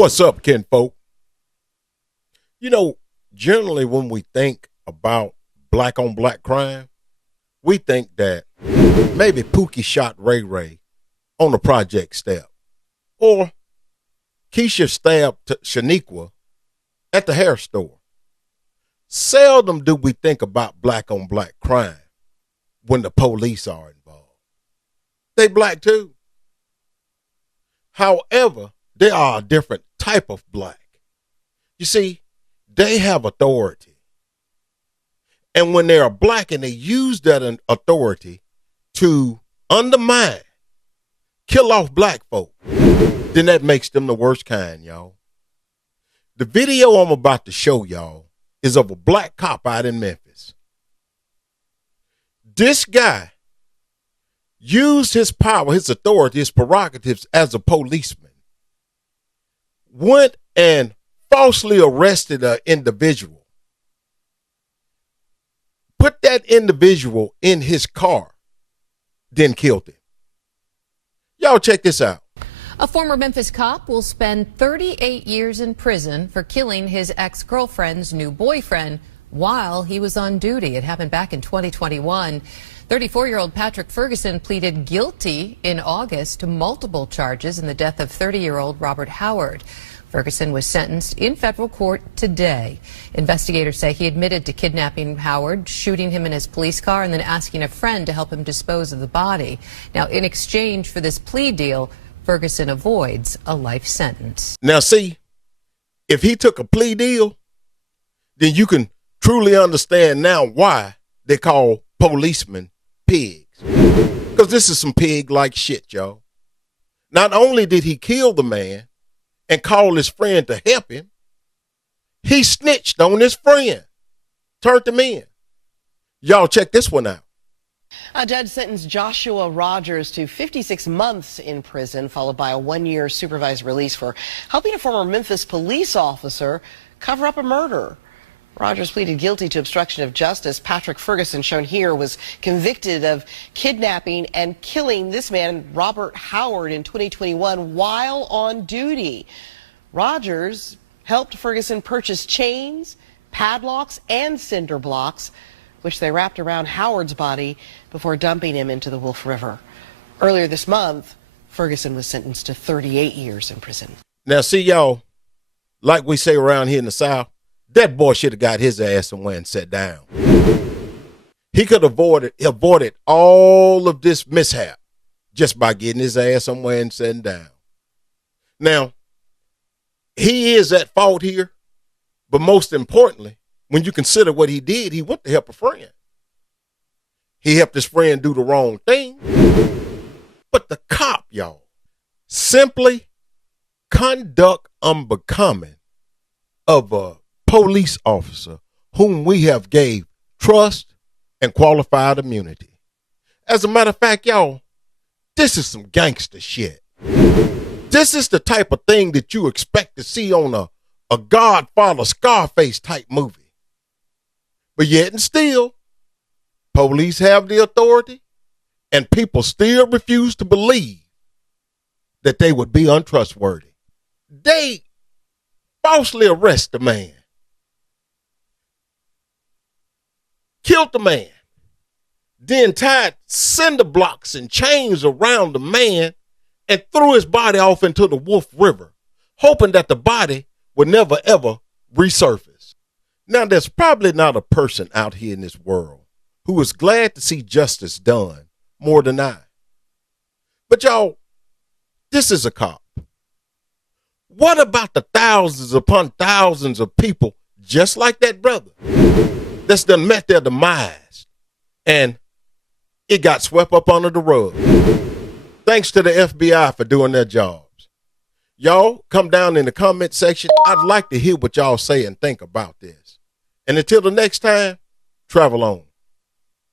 What's up, kinfolk? You know, generally when we think about black on black crime, we think that maybe Pookie shot Ray Ray on the project step, or Keisha stabbed Shaniqua at the hair store. Seldom do we think about black on black crime when the police are involved. They black too. However, they are a different type of black. You see, they have authority. And when they are black and they use that authority to undermine, kill off black folk, then that makes them the worst kind, y'all. The video I'm about to show y'all is of a black cop out in Memphis. This guy used his power, his authority, his prerogatives as a policeman, went and falsely arrested an individual, put that individual in his car, then killed him. Y'all check this out. A former Memphis cop will spend 38 years in prison for killing his ex-girlfriend's new boyfriend while he was on duty. It happened back in 2021. 34-year-old Patrick Ferguson pleaded guilty in August to multiple charges in the death of 30-year-old Robert Howard. Ferguson was sentenced in federal court today. Investigators say he admitted to kidnapping Howard, shooting him in his police car, and then asking a friend to help him dispose of the body. Now, in exchange for this plea deal, Ferguson avoids a life sentence. Now, see, if he took a plea deal, then you can truly understand now why they call policemen pigs. Because this is some pig-like shit, y'all. Not only did he kill the man and call his friend to help him, he snitched on his friend, turned him in. Y'all check this one out. A judge sentenced Joshua Rogers to 56 months in prison, followed by a one-year supervised release for helping a former Memphis police officer cover up a murder. Rogers pleaded guilty to obstruction of justice. Patrick Ferguson, shown here, was convicted of kidnapping and killing this man, Robert Howard, in 2021 while on duty. Rogers helped Ferguson purchase chains, padlocks, and cinder blocks, which they wrapped around Howard's body before dumping him into the Wolf River. Earlier this month, Ferguson was sentenced to 38 years in prison. Now, see, y'all, like we say around here in the South, that boy should have got his ass somewhere and sat down. He could have avoided all of this mishap just by getting his ass somewhere and sitting down. Now, he is at fault here, but most importantly, when you consider what he did, he went to help a friend. He helped his friend do the wrong thing. But the cop, y'all, simply conduct unbecoming of a police officer whom we have gave trust and qualified immunity. As a matter of fact, y'all, this is some gangster shit. This is the type of thing that you expect to see on a Godfather Scarface type movie. But yet and still, police have the authority and people still refuse to believe that they would be untrustworthy. They falsely arrest the man, killed the man, then tied cinder blocks and chains around the man and threw his body off into the Wolf River, hoping that the body would never, ever resurface. Now, there's probably not a person out here in this world who is glad to see justice done more than I. But y'all, this is a cop. What about the thousands upon thousands of people just like that brother that's done met their demise and it got swept up under the rug? Thanks to the FBI for doing their jobs. Y'all come down in the comment section. I'd like to hear what y'all say and think about this. And until the next time, travel on.